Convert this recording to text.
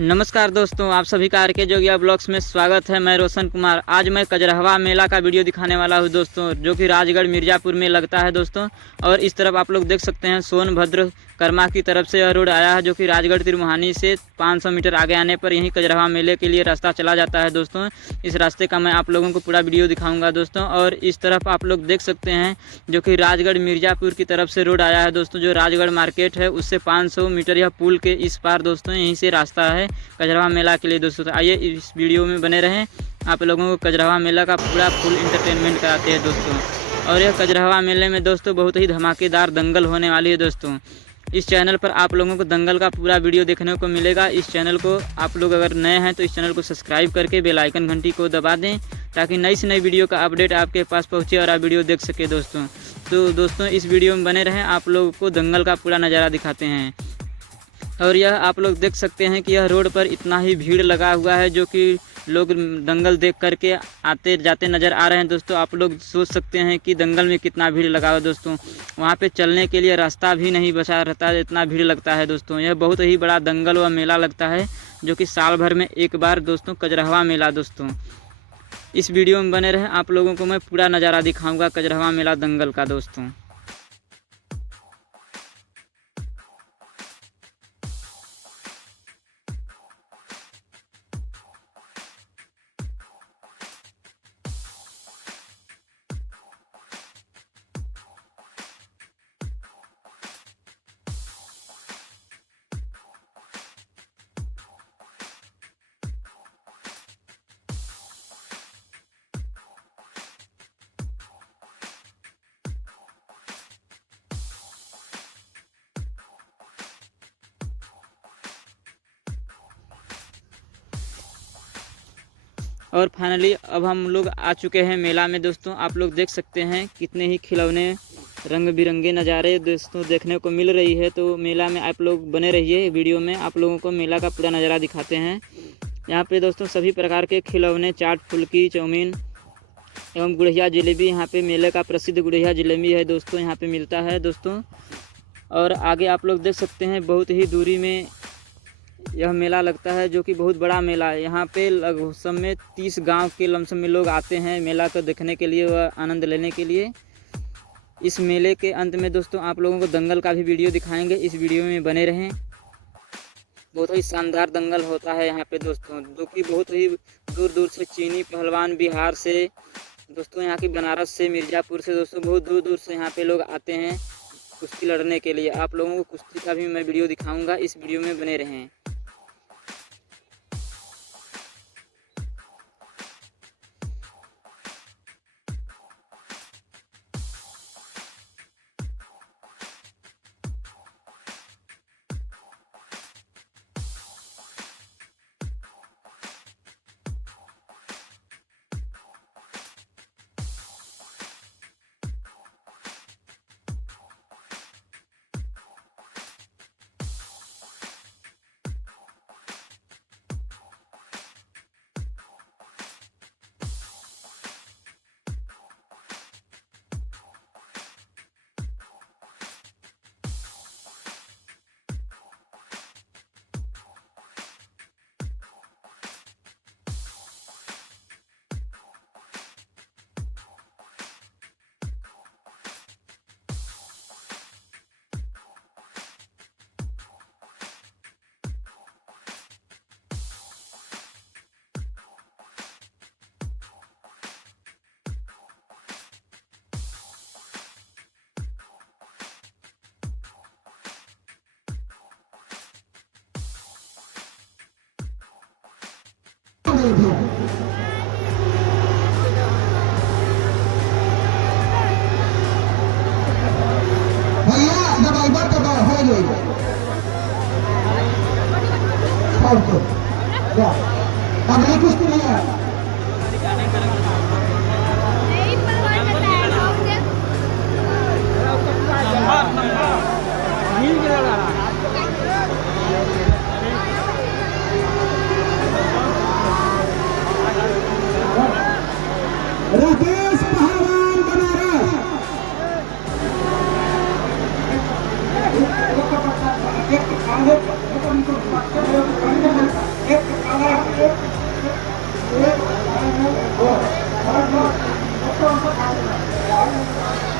नमस्कार दोस्तों, आप सभी का आर.के. जोगिया ब्लॉग्स में स्वागत है। मैं रोशन कुमार। आज मैं कजरहवा मेला का वीडियो दिखाने वाला हूं दोस्तों, जो कि राजगढ़ मिर्ज़ापुर में लगता है दोस्तों। और इस तरफ आप लोग देख सकते हैं सोनभद्र कर्मा की तरफ से यह रोड आया है, जो कि राजगढ़ तिरमुहानी से 500 मीटर आगे आने पर यहीं कजरहवा मेले के लिए रास्ता चला जाता है दोस्तों। इस रास्ते का मैं आप लोगों को पूरा वीडियो दिखाऊंगा दोस्तों। और इस तरफ आप लोग देख सकते हैं जो कि राजगढ़ मिर्ज़ापुर की तरफ से रोड आया है दोस्तों, जो राजगढ़ मार्केट है उससे 500 मीटर यह पुल के इस पार दोस्तों यहीं से रास्ता है कजरहवा मेला के लिए दोस्तों। तो आइए इस वीडियो में बने रहें, आप लोगों को कजरहवा मेला का पूरा फुल इंटरटेनमेंट कराते हैं दोस्तों। और यह कजरहवा मेले में दोस्तों बहुत ही धमाकेदार दंगल होने वाली है दोस्तों। इस चैनल पर आप लोगों को दंगल का पूरा वीडियो देखने को मिलेगा। इस चैनल को आप लोग अगर नए हैं तो इस चैनल को सब्सक्राइब करके बेल आइकन घंटी को दबा दें, ताकि नई से नई वीडियो का अपडेट आपके पास पहुंचे और आप वीडियो देख सके दोस्तों। तो दोस्तों इस वीडियो में बने रहें, आप लोगों को दंगल का पूरा नज़ारा दिखाते हैं। और यह आप लोग देख सकते हैं कि यह रोड पर इतना ही भीड़ लगा हुआ है, जो कि लोग दंगल देख करके आते जाते नज़र आ रहे हैं दोस्तों। आप लोग सोच सकते हैं कि दंगल में कितना भीड़ लगा हुआ दोस्तों। वहाँ पे चलने के लिए रास्ता भी नहीं बचा रहता है, इतना भीड़ लगता है दोस्तों। यह बहुत ही बड़ा दंगल व मेला लगता है, जो कि साल भर में एक बार दोस्तों कजरहवा मेला दोस्तों। इस वीडियो में बने रहें, आप लोगों को मैं पूरा नज़ारा दिखाऊँगा कजरहवा मेला दंगल का दोस्तों। और फाइनली अब हम लोग आ चुके हैं मेला में दोस्तों। आप लोग देख सकते हैं कितने ही खिलौने रंग बिरंगे नज़ारे दोस्तों देखने को मिल रही है। तो मेला में आप लोग बने रहिए, वीडियो में आप लोगों को मेला का पूरा नज़ारा दिखाते हैं। यहाँ पे दोस्तों सभी प्रकार के खिलौने, चाट, फुल्की, चाउमीन एवं गुड़िया जलेबी, यहाँ पे मेले का प्रसिद्ध गुड़िया जलेबी है दोस्तों, यहाँ पे मिलता है दोस्तों। और आगे आप लोग देख सकते हैं बहुत ही दूरी में यह मेला लगता है, जो कि बहुत बड़ा मेला है। यहाँ पे लगभग सब में 30 गांव के लमसम में लोग आते हैं मेला को देखने के लिए व आनंद लेने के लिए। इस मेले के अंत में दोस्तों आप लोगों को दंगल का भी वीडियो दिखाएंगे, इस वीडियो में बने रहें। बहुत ही शानदार दंगल होता है यहाँ पे दोस्तों, जो कि बहुत ही दूर दूर से चीनी पहलवान बिहार से दोस्तों, यहाँ की बनारस से, मिर्ज़ापुर से दोस्तों, बहुत दूर दूर से यहाँ पे लोग आते हैं कुश्ती लड़ने के लिए। आप लोगों को कुश्ती का भी मैं वीडियो दिखाऊँगा, इस वीडियो में बने रहें। भैया दबाइबा तबा हो गई तो क्या अब नहीं कुछ नहीं है। Thank you.